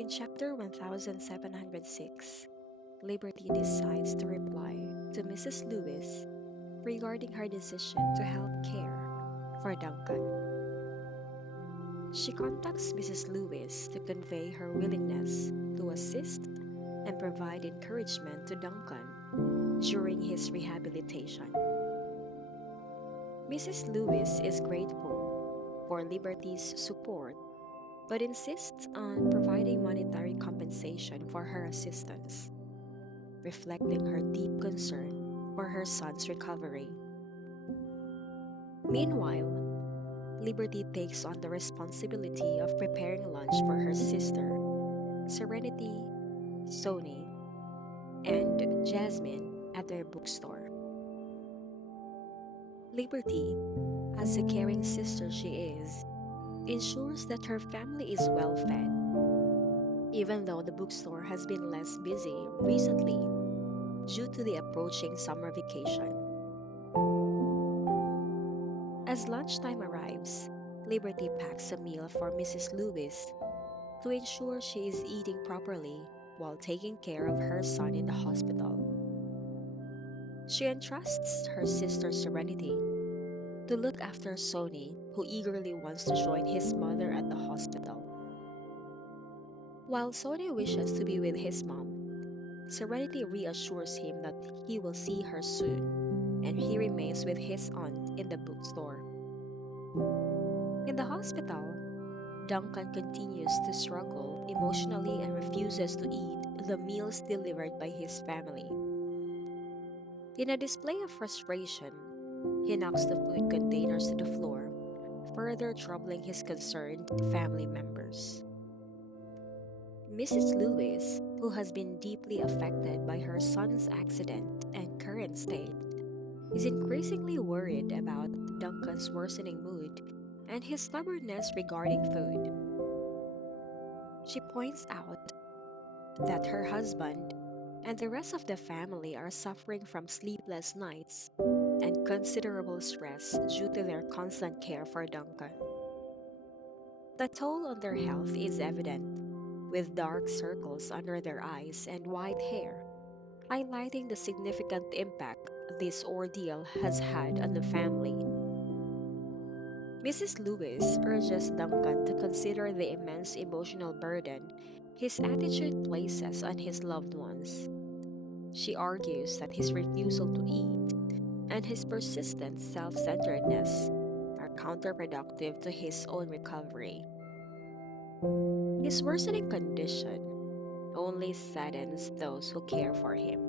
In chapter 1706, Liberty decides to reply to Mrs. Lewis regarding her decision to help care for Duncan. She contacts Mrs. Lewis to convey her willingness to assist and provide encouragement to Duncan during his rehabilitation. Mrs. Lewis is grateful for Liberty's support but insists on providing monetary compensation for her assistance, reflecting her deep concern for her son's recovery. Meanwhile, Liberty takes on the responsibility of preparing lunch for her sister, Serenity, Sony, and Jasmine at their bookstore. Liberty, as a caring sister she is, ensures that her family is well fed, even though the bookstore has been less busy recently due to the approaching summer vacation. As lunchtime arrives, Liberty packs a meal for Mrs. Lewis to ensure she is eating properly while taking care of her son in the hospital. She entrusts her sister Serenity to look after Sony, who eagerly wants to join his mother at the hospital. While Sony wishes to be with his mom, Serenity reassures him that he will see her soon, and he remains with his aunt in the bookstore. In the hospital, Duncan continues to struggle emotionally and refuses to eat the meals delivered by his family. In a display of frustration, he knocks the food containers to the floor, further troubling his concerned family members. Mrs. Lewis, who has been deeply affected by her son's accident and current state, is increasingly worried about Duncan's worsening mood and his stubbornness regarding food. She points out that her husband and the rest of the family are suffering from sleepless nights and considerable stress due to their constant care for Duncan. The toll on their health is evident, with dark circles under their eyes and white hair, highlighting the significant impact this ordeal has had on the family. Mrs. Lewis urges Duncan to consider the immense emotional burden his attitude places on his loved ones. She argues that his refusal to eat and his persistent self centeredness are counterproductive to his own recovery. His worsening condition only saddens those who care for him,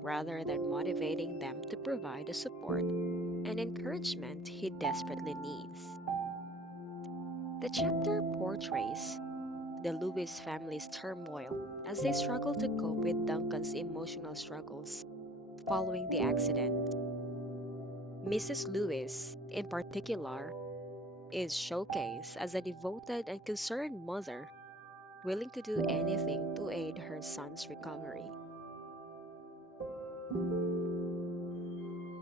rather than motivating them to provide the support and encouragement he desperately needs. The chapter portrays the Lewis family's turmoil as they struggle to cope with Duncan's emotional struggles following the accident. Mrs. Lewis, in particular, is showcased as a devoted and concerned mother willing to do anything to aid her son's recovery.